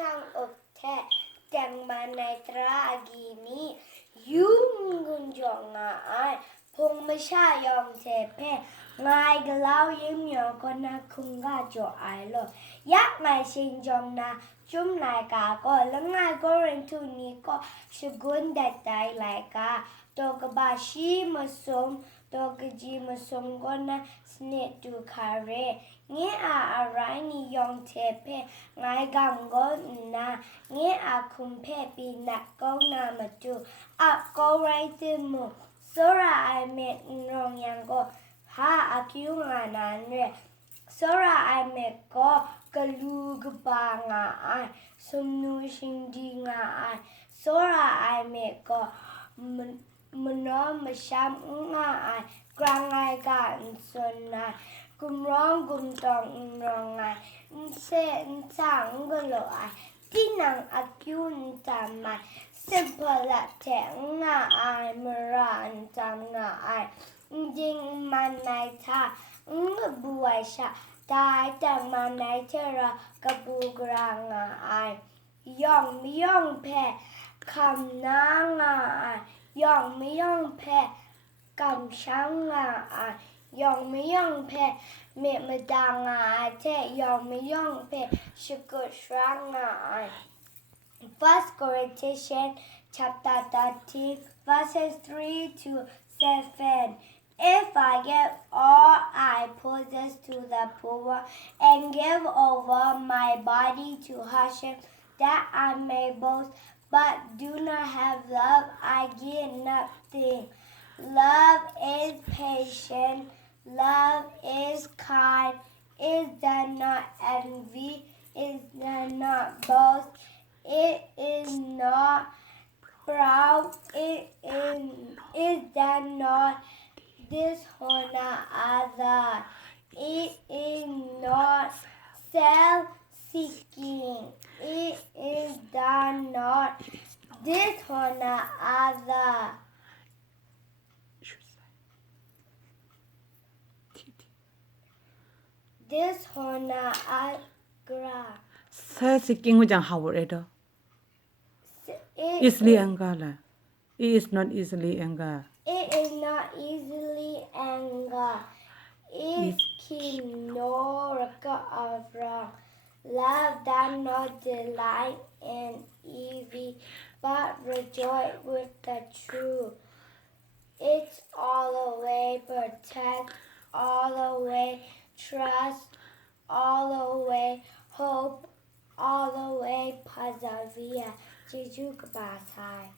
yang of te tang manitra agini yung gunjonga ai pung masha yom te pe ngai galau yim yo kona kunga jo ai lo yak ngai sing jom na chum lai ka ko la ngai go ren tu ni ko shagun dat dai lai ka to ka ba shi masom to ka ji masom go na snit tu kare nghe arai ni yong te pe ngai gam go na nghe kum pe pi na go na ma tu a go right te mu sora ai met nong yang go ha akyu nga na ne sora ai met go kalu ba nga ai sumnu shindi nga ai sora ai met go mno masham nga ai grang ai ga sun na gum rong gum tong rong ai se sang go lo ai tinang akyu ta mai simple la te nga ai maran tam nga ai ding man nai tha bu ai sha dai tang man nai thera ka bu gra nga ai yong pe kam na nga ai yong pe kam shang nga ai yong pe me madang nga ai te yong pe shukur shrang nga ai First Corinthians chapter 13 verses 3 to 7. If I give all I possess to the poor and give over my body to hardship that I may boast, but do not have love, I gain nothing. Love is patient, love is kind, it does not envy, it does not boast. It is not proud, it does not dishonor others. It is not self-seeking. It does not dishonor others. Dishonor others. Self-seeking hujang hawredo. Easily anger la. It is not easily anger. It is not easily anger. It can no record of wrong. Love does not delight in evil, but rejoice with the truth. It's all the way protect, all the way trust, all the way hope, all the way persevere. Jeju Kabasai.